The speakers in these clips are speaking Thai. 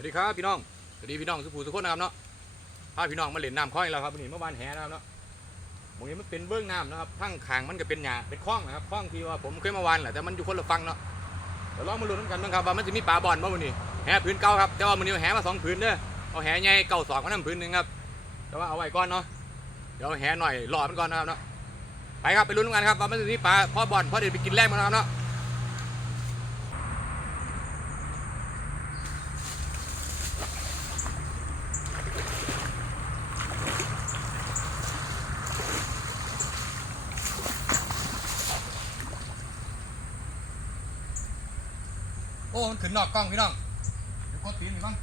วัสดีครับพี่น้อง สวัสดีพี่น้องสุภูสุขคนนะครับเนาะพาพี่น้องมาเล่นน้ำคลองอีกแล้วครับวันนี้เมื่อวานแห่นะครับเนาะตรงนี้มันเป็นเบื้องน้ำนะครับทั้งขางมันก็เป็นหญ้าเป็นคลองนะครับคลองที่ว่าผมเคยมาวานแหละแต่มันอยู่คนละฝั่งเนาะเดี๋ยวลองมาลุ้นกันบ้างครับว่ามันจะมีปลาบอลบ้างวันนี้แห่พื้นเก่าครับแต่ว่าวันนี้แห่มาสองพื้นเด้อเอาแห่ใหญ่เก่าสองก็นั่พื้นหนึ่งครับแต่ว่าเอาไว้ก่อนเนาะเดี๋ยวแห่หน่อยรอมันก่อนนะครับเนาะไปครับไปลุ้นกันครับว่ามันจะมีปลาพ่อบอลพ่อเดี๋ยวไปกินแรกมันนะครับเนาะ อ้มันขึ้นนอกกล้องพี่น้องเดี๋ยวกดตีนอีกบ้าง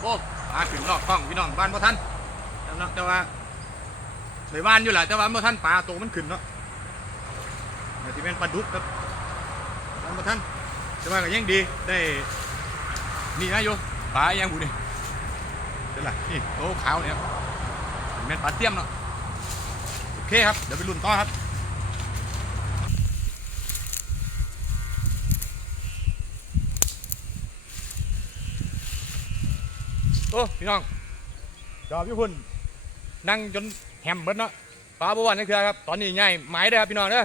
โอ้ปลาขึ้นนอกกล้องพี่น้องบ้านพ่ท่านแต่ว่าแต่ว่าในบ้านอยู่แหละแต่ว่าพ่ท่านปลาตัวมันขึ้นเนาะแต่ที่เป็นปลาดุกครับบ้านพ่ท่านแต่ว่าก็ยังดีได้นี่นะโยปลายังบุนี่เป็นไรนี่โตขาวเนี่ยเป็นแม่นปลาเตี้ยมเนาะโอเคครับเดี๋ยวไปลุ้นต่อครับ โอ้พี่น้องจอบพี่พุ่นนั่งจนแฮมเบิดเนาะปลาบวานนี่คือครับ ตอนนี้ใหญ่ไม้เด้อครับพี่น้องเด้อ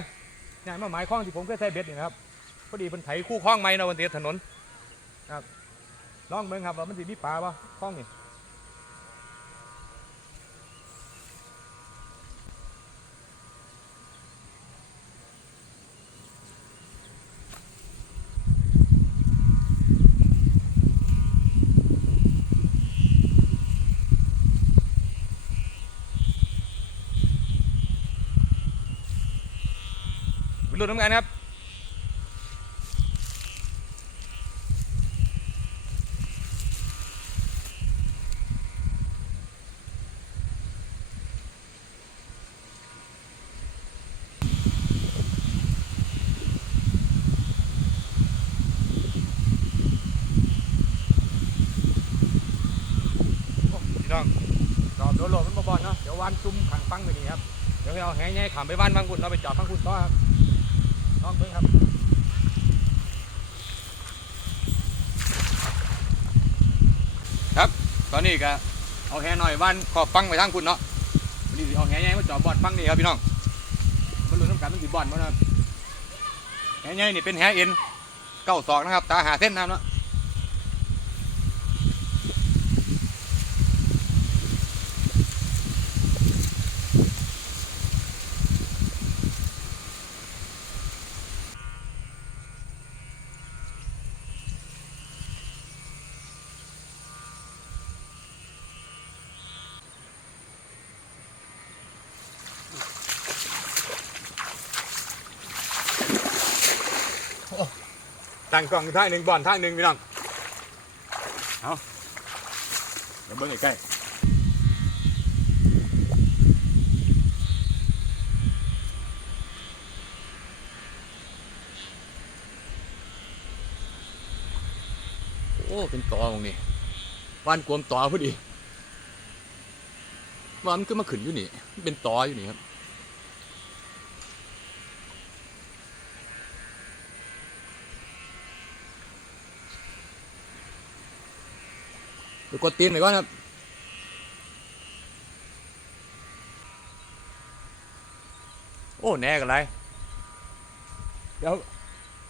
ใหญ่มาไม้คล้องที่ผมเคยใส่เบ็ดนี่นะครับพอดีเป็นไถคู่คล้องไม้เนาะบนเตียถนนครับลองเบิ่งครับว่ามันสิมีปลาปะคล้องนี่ ไปลุ้นน้ำกันครับโอ้พี่น้องจอบโดนโหลดมันมาบอลเนาะ เดี๋ยววานซุ่มขังฟังไปนี่ครับ เดี๋ยวเอาแหง่ขามไปบ้านฟังคุณเราไปจอดฟังคุณต่อครับ ลองเบิ่งครับครับ ตอนนี้ก็เอาแหหน่อยบ้านขอบฟังไปทางคุณเนาะวันนี้เอาแหใหญ่มาจอบบอดฟังนี่ครับพี่น้องมันลุ้นน้ำกันมันสิบอดมั้งนะแหใหญ่นี่เป็นแหเอ็นเก้าศอกนะครับตาหาเส้นนะครับเนาะ ตั้งกล้องทางหนึ่งบอลท่างหนึ่งพี่น้องเอาเดี๋ยวเบิ้งใกล้โอ้เป็นตอตรงนี้บ้านกวมตอพอดีมันก็มาขึ้นอยู่นี่ เป็นตออยู่นี่ครับ ดี๋ยวกดตีนไปก่อนครับโอ้แน่กันไรเดี๋ยว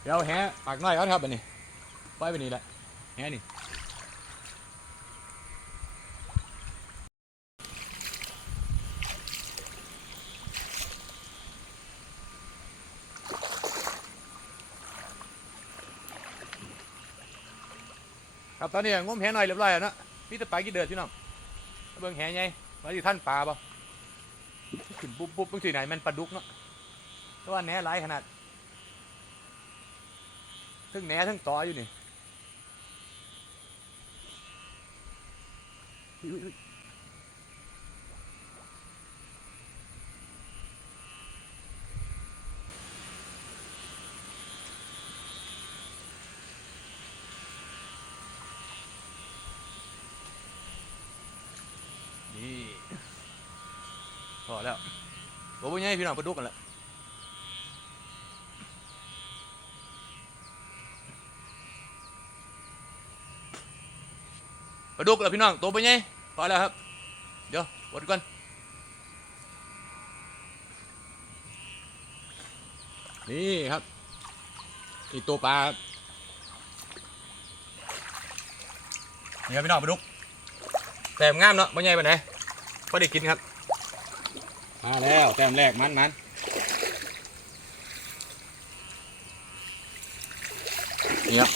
เดี๋ยวแฮะปากน้อยก่อนครับอันนี้ปล่อยไปนี่แหละแฮะนี่ครับตอนนี้งมแหหน่อยเรียบร้อยแล้วนา มีแต่ปลากี่เดือดพี่น้องเบิ่งแหไงมาที่ท่านปลาบ่ขึ้นปุ๊บปุ๊บตรงที่ไหนมันปลาดุกเนาะเพราะว่าแหนหลายขนาดทั้งแหนทั้งตออยู่นี่พ อแล้วตัวพวกนี้พี่น้องปลาดุกกันแหละปลาดุกแล้วพี่น้องตัวพวกนี้พอแล้วครับ เดี๋ยววดก่อนนี่ครับ อีกตัวปลานี่ครับพี่น้องปลาดุกแต้มงามเนาะไม่ใหญ่ปไหนพอได้กินครับ มาแล้วแต้มแรกมันมันนี่ครับ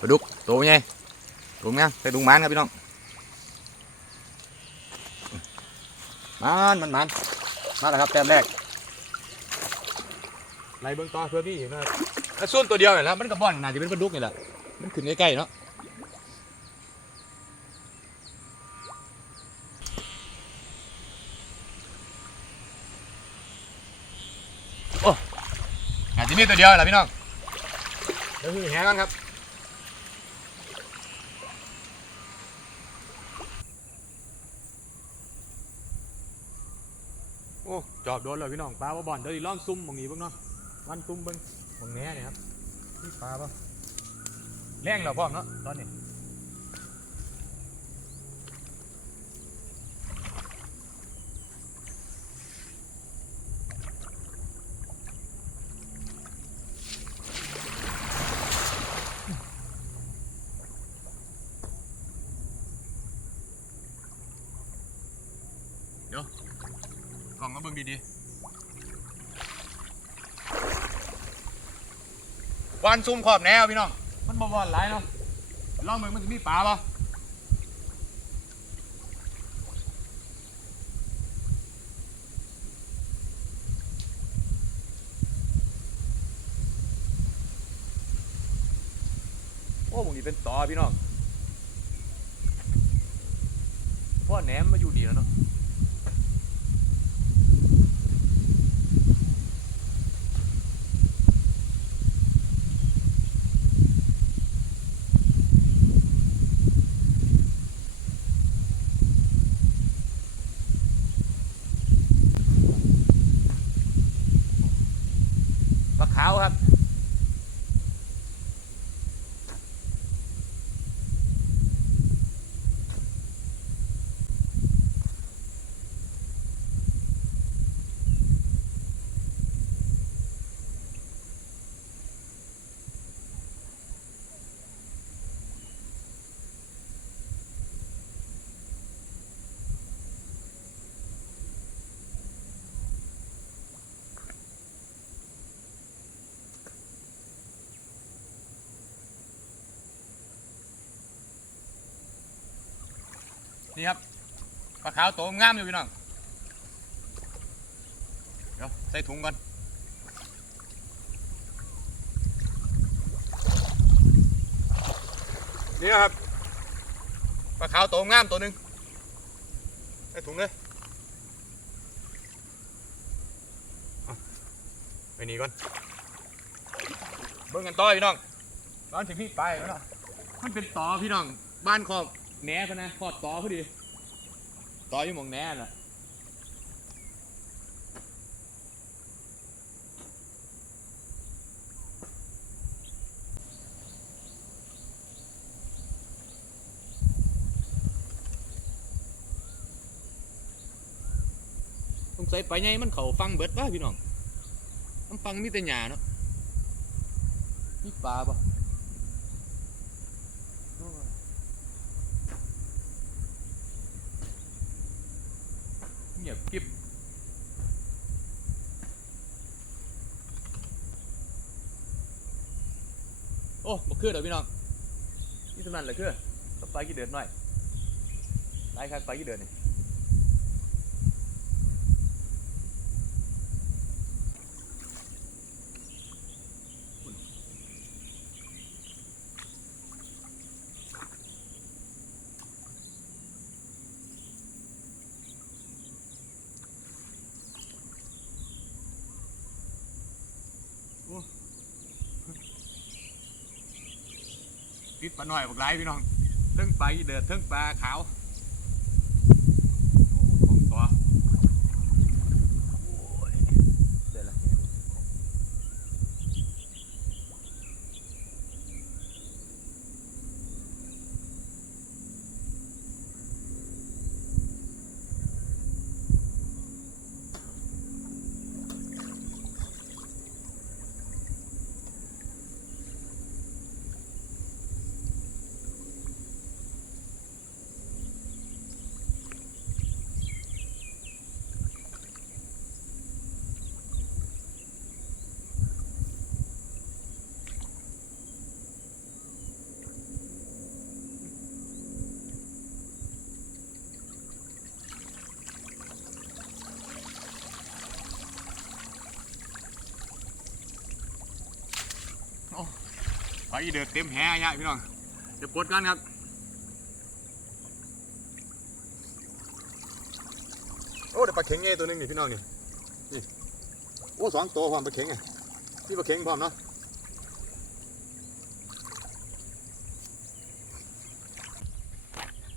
ปลาดุกตัวใหญ่ตัวงามใส่ดุงมันครับพี่น้องมันมันมันมาแล้วครับแต้มแรกไล่เบื้องต่อเพื่อพี่อยู่นะครับแล้วส่วนตัวเดียวเนี่ยแหละมันกับบ่อนน่าจะเป็นปลาดุกนี่แหละมันขึ้นใกล้ๆเนาะ จะมีตัวเดียวแหละพี่น้องเดี๋ยวคือแหกันครับโอ้จอบโดนเลยพี่น้องปลาว่บอนเดี๋ยวอีล่อนซุ่มบางนี้บ้างเนาะวันซุ่มเบ้างบางแหน่เนี่ยครับนี่ปลาปะแรงเราพร้อมเนาะตอนนี้ องก็เบิ่งดีๆวันซุ่มขอบแนวพี่น้อง มันบ่บ่อนหลายเนาะลองเบิ่งมันจะมีปลาปะโอ้บางทีเป็นต่อพี่น้องพ่อแหนมมาอยู่ดีแล้วเนาะ ปลาขาวครับ นี่ครับปลาขาวโตงามอยู่พี่น้องเดี๋ยวใส่ถุงก่อนนี่ครับปลาขาวโตงามตัวหนึ่งใส่ถุงเลยไปนี่ก่อนเบิ่งกันต่อพี่น้องตอนที่พี่ไปพี่น้องมันเป็นต่อพี่น้องบ้านคอก แหน่พะนะขอดต่อพอดีต่ออยู่หมองแหน่น่ะสงสัยไปไงมันเขาฟังเบิดป่ะพี่น้องมันฟังมีแต่หญ้าเนาะมีปลาป่ะ เงียบกริบ โอ้บ่คือเด้อพี่น้องนี่สำนันเหละคือกับปลากี่เดือนหน่อยไล่ครับปลากี่เดือนนี่ ติดปลาหน่อยบอกไล่พี่น้องเทิงปลากี่เดือดเทิงปลาขาว ไปเดือดเต็มแหยพี่น้องเดี๋ยวปลดกันครับโอ้เดี๋ยวปลาเข็งไงตัวหนึงนี่พี่น้องนี่นี่โอ้สองตัวพร้อมปลาเข็งไงนี่ปลาเข็งพร้อมเนาะ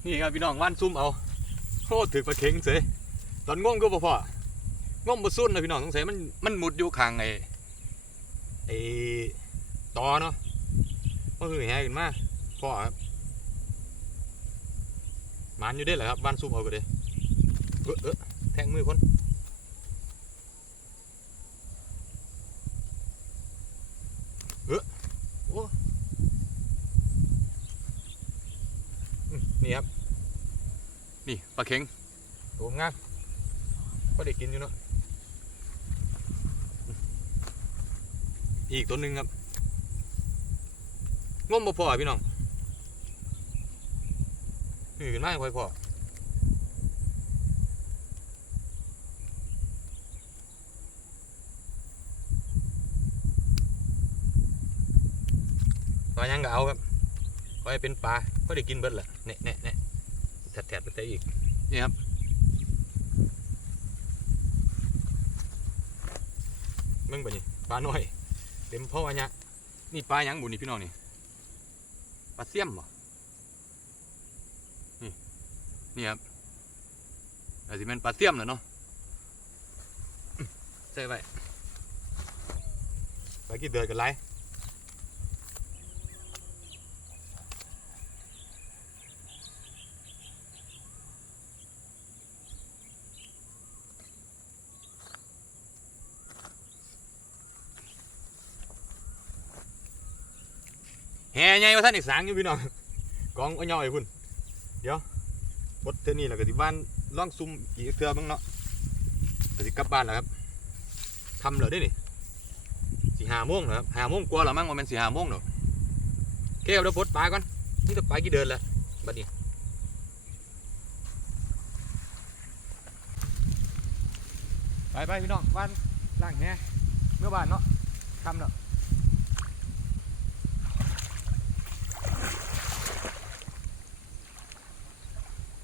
นี่ครับพี่น้องว่านซุ่มเอาโอ้ถือปลาเข็งเสยตอนง่วงก็บ่พอง่วงบ่ซุ่นนะพี่น้องสงสัยมันมันหมุดอยู่ข้างไอ้ไอ้ตอเนาะ ก็คือแห่ขึ้นมาพ่อครับมันอยู่ได้เหรอครับบ้านซุ่มเอาก็ได้เออเออแทงมือคนเออโอ้อืมนี่ครับ นี่ปลาเข็งตัวงามก็ได้กินอยู่เนาะอืมอีกตัวหนึ่งครับ งมบ่พอพี่น้องนี่ขึ้นมาค่อยพอปลายังก็เอาครับคอยเป็นปลาก็ได้กินเบิดแหละเนะเนะเนะแถดๆไปแต่อีก นี่ครับมึงไปนี่ปลาน้อยเต็มพ่ออันเนี้ยนี่ปลาหยังบุนี่พี่น้องนี่ ปลาเสี่ยมบ่นี่ นี่ครับอาจจะเป็นปลาเสี่ยมเหละเนาะใส่ไปไปกี่เดือนกันไร ห่ใหญ่ว่าท่านอีกสางอยู่พี่น้องกองอ้อยย่อยพุ่นเดี๋ยวบดเท่านี้แล้วก็ที่บ้านล่องซุ่มอีกเทือบ้างเนาะก็สิกลับบ้านแล้วครับทำเหรอได้นี่สี่ห้าโมงเหรอครับห้าโมงกว่าแล้วมั้งว่ามันสี่ห้าโมงเนาะเคเอาเดี๋ยวปดปลาก่อนนี่จะปลากี่เดือนแล้วบัดนี้ไปไปพี่น้องบ้านล่างแห่เมื่อบ้านเนาะทำเนาะ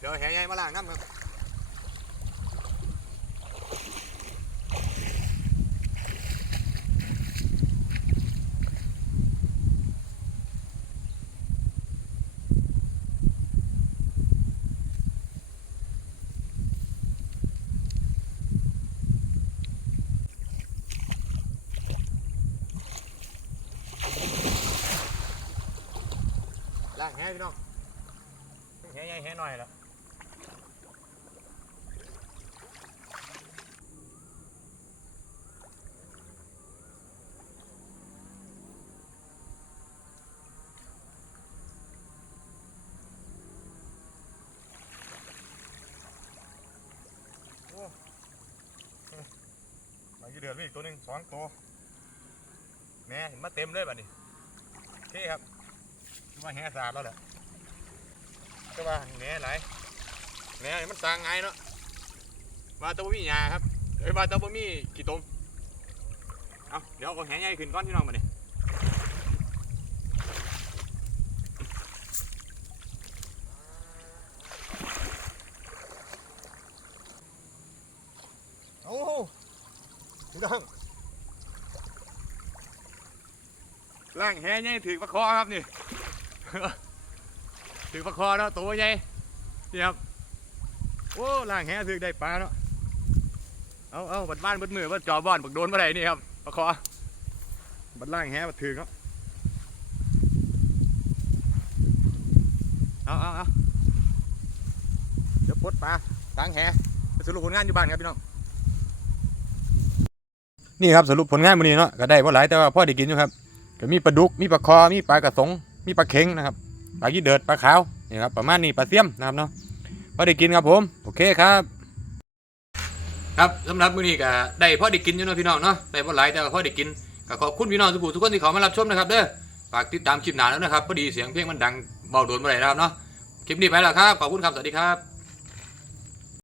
เดี๋ยวแห่ใหญ่มาล้างน้ำ ครับล้างแห่พี่น้องแห่ใหญ่แห่หน่อยละมากี่เดือดมีอีกตัวหนึ่งสองตัวแหม่เห็นมาเต็มเลยบัดนี้เท่ครับคือว่าแห่สาดแล้วแหละก็ว่าแหน่หลแหน่มันสางไงเนาะมาตัวมีหยาครับเอ้ยมาตัวมีกี่ตมเอาเดี๋ยวเอาแหใหญ่ขึ้นก้อนพี่น้องมาเนี่ยโอ้ พี่น้องล่างแหใหญ่ถือประคอครับนี่ ถือประคอเนาะตัวใหญ่นี่ครับโอ้ล่างแหถือได้ปลาเนาะเอาเอาบัดบ้านบัดมือบัดจอบ้านบักโดนบัดไหนนี่ครับประคอบัดล่างแห่บัดถือเนาะเอาเอาเอาเดี๋ยวปลดปลาล้างแหไปสรุปผลงานอยู่บ้านครับพี่น้อง นี่ครับสรุปผลงานวันนี้เนาะก็ได้บ่หลายแต่ว่าพ่อได้กินอยู่ครับก็มีปลาดุกมีปลาคอมีปลากระสงมีปลาเข็งนะครับปลายี่เดิดปลาขาวนี่ครับประมาณนี้ปลาเสี้ยมนะครับเนาะพอได้กินครับผมโอเคครับครับสำหรับมื้อนี้ก็ได้พอได้กินอยู่เนาะพี่น้องเนาะได้บ่หลายแต่ว่าพอได้กินก็ขอบคุณพี่น้องทุกผู้ทุกคนที่เขามารับชมนะครับเด้อฝากติดตามคลิปหน้าแล้วนะครับพอดีเสียงเพลงมันดังเบาโดนบ่ได้นะครับเนาะคลิปนี้ไปแล้วครับขอบคุณครับสวัสดีครับ